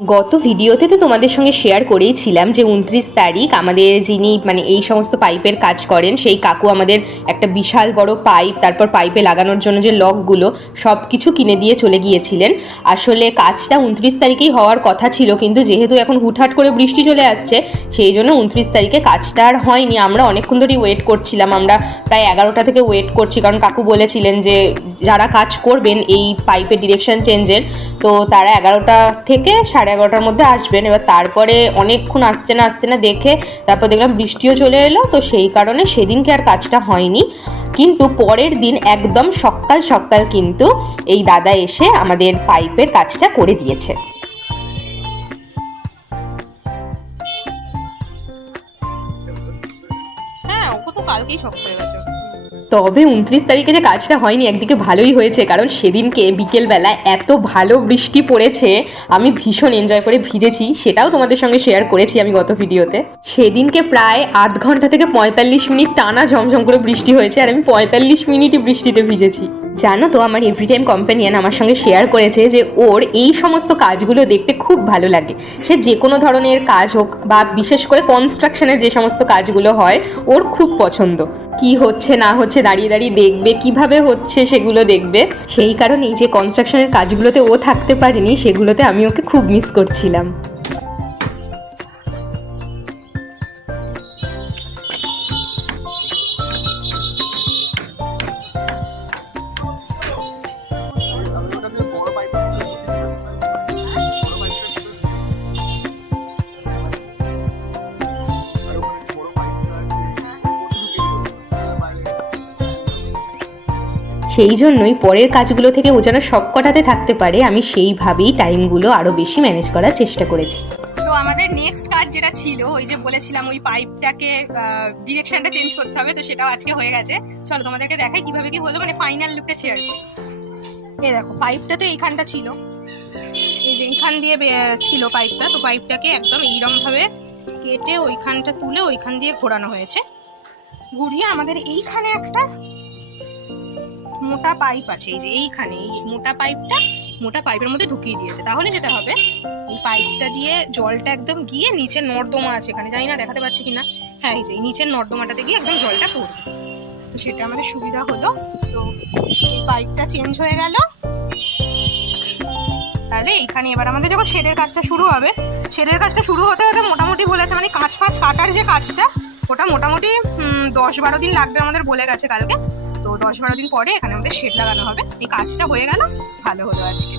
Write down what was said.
গত ভিডিওতে তো তোমাদের সঙ্গে শেয়ার করেইছিলাম যে 29 তারিখ আমাদের যিনি মানে এই সমস্ত পাইপের কাজ করেন সেই কাকু আমাদের একটা বিশাল বড় পাইপ, তারপর পাইপে লাগানোর জন্য যে লকগুলো সব কিছু কিনে দিয়ে চলে গিয়েছিলেন। আসলে কাজটা 29 তারিখেই হওয়ার কথা ছিল, কিন্তু যেহেতু এখন হুটহাট করে বৃষ্টি চলে আসছে সেই জন্য 29 তারিখে কাজটা আর হয়নি। আমরা অনেকক্ষণ ধরেই ওয়েট করছিলাম, আমরা প্রায় 11টা থেকে ওয়েট করছি, কারণ কাকু বলেছিলেন যে যারা কাজ করবেন এই পাইপের ডিরেকশন চেঞ্জের তো তারা 11টা থেকে 11:30টার মধ্যে আসবেন। এবার তারপরে অনেকক্ষণ আসছে না দেখে তারপর দেখলাম বৃষ্টিও চলে এলো, তো সেই কারণে সেদিনকে আর কাজটা হয়নি। কিন্তু পরের দিন একদম সকাল সকাল কিন্তু এই দাদা এসে আমাদের পাইপের কাজটা করে দিয়েছে। হ্যাঁ, ও তো কালকেই শক্ত হয়ে গেছে। তবে 29 তারিখে যে কাজটা হয়নি একদিকে ভালোই হয়েছে, কারণ সেদিনকে বিকেলবেলা এত ভালো বৃষ্টি পড়েছে, আমি ভীষণ এনজয় করে ভিজেছি, সেটাও তোমাদের সঙ্গে শেয়ার করেছি আমি গত ভিডিওতে। সেদিনকে প্রায় আধ ঘন্টা থেকে 45 মিনিট টানা ঝমঝম করে বৃষ্টি হয়েছে, আর আমি 45 মিনিটই বৃষ্টিতে ভিজেছি। জানো তো, আমার এভরি টাইম কম্প্যানিয়ন আমার সঙ্গে শেয়ার করেছে যে ওর এই সমস্ত কাজগুলো দেখতে খুব ভালো লাগে। সে যে কোনো ধরনের কাজ হোক বা বিশেষ করে কনস্ট্রাকশনের যে সমস্ত কাজগুলো হয় ওর খুব পছন্দ। কি হচ্ছে না হচ্ছে দাঁড়িয়ে দাঁড়িয়ে দেখবে, কিভাবে হচ্ছে সেগুলো দেখবে। সেই কারণেই যে কনস্ট্রাকশনের কাজগুলোতে ও থাকতে পারেনি সেগুলোতে আমি ওকে খুব মিস করছিলাম। সেই জন্যই পরের কাজগুলো থেকে ও যেন সবকটাতে থাকতে পারে, আমি সেইভাবেই টাইমগুলো আরও বেশি ম্যানেজ করার চেষ্টা করেছি। তো আমাদের নেক্সট কাজ যেটা ছিল, ওই যে বলেছিলাম ওই পাইপটাকে ডিরেকশনটা চেঞ্জ করতে হবে, তো সেটাও আজকে হয়ে গেছে। চলো তোমাদেরকে দেখাই কিভাবে কি হলো, মানে ফাইনাল লুকটা শেয়ার করি। এই দেখো, পাইপটা তো এইখানটা ছিল, এই যে এইখান দিয়ে ছিল পাইপটা, তো পাইপটাকে একদম এইরকম ভাবে কেটে ওইখানটা তুলে ওইখান দিয়ে ঘোরানো হয়েছে। ঘুরিয়ে আমাদের এইখানে একটা মোটা পাইপ আছে, এই যে এইখানে এই মোটা পাইপের মধ্যে ঢুকিয়ে দিয়েছে। তাহলে যেটা হবে, এই পাইপটা দিয়ে জলটা একদম গিয়ে নিচে নর্দমা আছে এখানে, জানি না দেখাতে পাচ্ছি কিনা, হ্যাঁ এই যে নিচের নর্দমাটাতে গিয়ে একদম জলটা পড়বে, তো সেটা আমাদের সুবিধা হলো। তো এই পাইপটা চেঞ্জ হয়ে গেল। তাহলে এইখানে এবার আমাদের যখন শেডের কাজটা শুরু হবে, শেডের কাজটা শুরু হতে হতে মোটামুটি বলেছে, মানে কাঁচ ফাঁচ কাটার যে কাজটা ওটা মোটামুটি 10-12 দিন লাগবে আমাদের বলে গেছে কালকে। তো 10-12 দিন পরে এখানে আমাদের শেড লাগানো হবে। এই কাজটা হয়ে গেল, ভালো হলো আজকে।